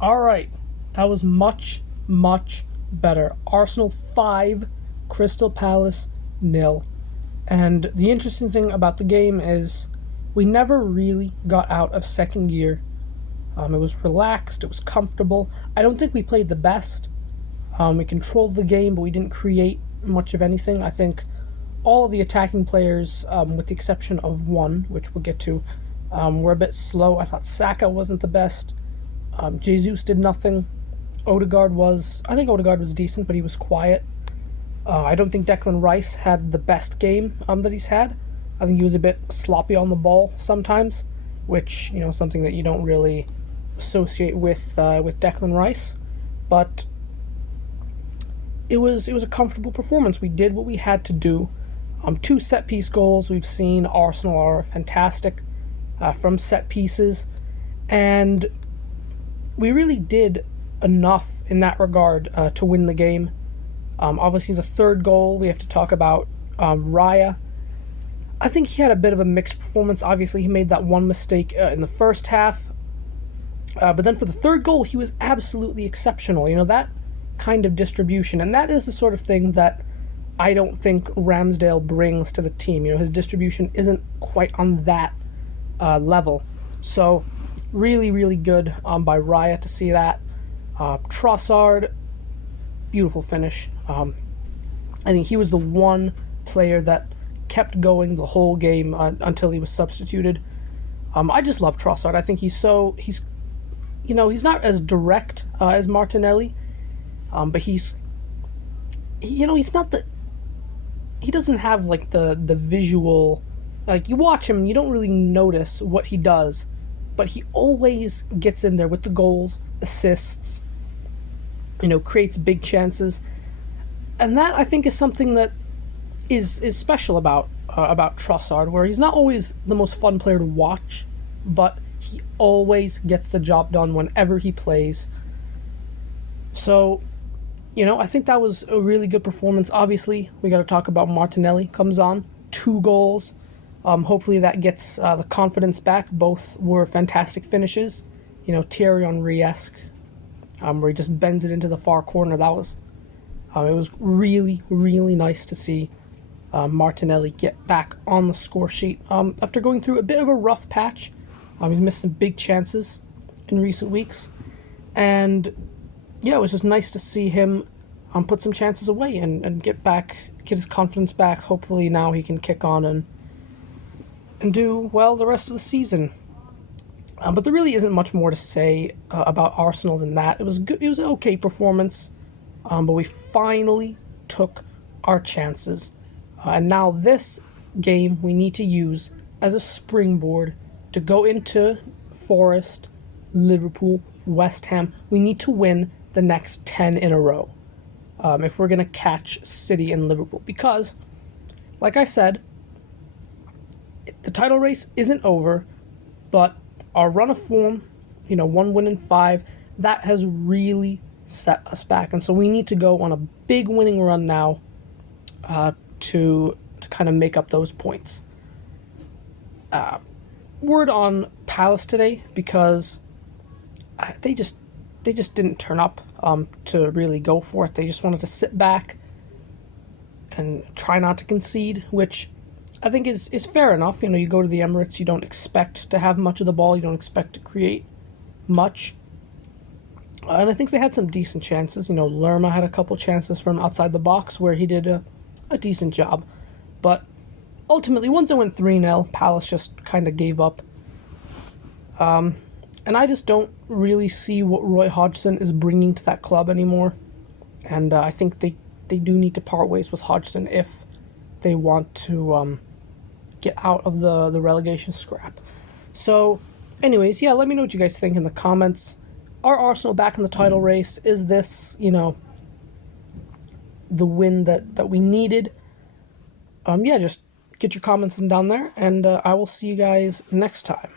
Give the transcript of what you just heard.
All right, that was much, much better. Arsenal 5, Crystal Palace nil. And the interesting thing about the game is we never really got out of second gear. It was relaxed, it was comfortable. I don't think we played the best. We controlled the game, but we didn't create much of anything. I think all of the attacking players, with the exception of one, which we'll get to, were a bit slow. I thought Saka wasn't the best. Jesus did nothing. I think Odegaard was decent, but he was quiet. I don't think Declan Rice had the best game that he's had. I think he was a bit sloppy on the ball sometimes, which something that you don't really associate with Declan Rice. But it was a comfortable performance. We did what we had to do. Two set piece goals. We've seen Arsenal are fantastic from set pieces, and we really did enough in that regard to win the game. Obviously, the third goal, we have to talk about Raya. I think he had a bit of a mixed performance. Obviously, he made that one mistake in the first half. But then for the third goal, he was absolutely exceptional. That kind of distribution. And that is the sort of thing that I don't think Ramsdale brings to the team. His distribution isn't quite on that level. So, really, really good by Raya to see that. Trossard, beautiful finish. I think he was the one player that kept going the whole game until he was substituted. I just love Trossard. I think he's not as direct as Martinelli, but he's not he doesn't have like the visual, like you watch him and you don't really notice what he does, but he always gets in there with the goals, assists, creates big chances. And that, I think, is something that is special about Trossard, where he's not always the most fun player to watch, but he always gets the job done whenever he plays. So, I think that was a really good performance. Obviously, we got to talk about Martinelli. Comes on, 2 goals. Hopefully that gets the confidence back. Both were fantastic finishes. Thierry Henry-esque, where he just bends it into the far corner. That was it was really, really nice to see Martinelli get back on the score sheet after going through a bit of a rough patch. He's missed some big chances in recent weeks, and yeah, it was just nice to see him put some chances away and get his confidence back. Hopefully now he can kick on and do well the rest of the season. But there really isn't much more to say about Arsenal than that. It was good. It was an okay performance. But we finally took our chances. And now this game we need to use as a springboard to go into Forest, Liverpool, West Ham. We need to win the next 10 in a row if we're going to catch City and Liverpool. Because, like I said, the title race isn't over, but our run of form, 1 win in 5, that has really set us back, and so we need to go on a big winning run now to kind of make up those points. Word on Palace today, because they just didn't turn up to really go for it. They just wanted to sit back and try not to concede, which I think is fair enough. You go to the Emirates, you don't expect to have much of the ball, you don't expect to create much. And I think they had some decent chances. Lerma had a couple chances from outside the box where he did a decent job. But ultimately, once it went 3-0, Palace just kind of gave up. And I just don't really see what Roy Hodgson is bringing to that club anymore. And I think they do need to part ways with Hodgson if they want to get out of the relegation scrap. So, anyways, yeah, let me know what you guys think in the comments. Are Arsenal back in the title race? Is this, the win that we needed? Yeah, just get your comments in down there, and I will see you guys next time.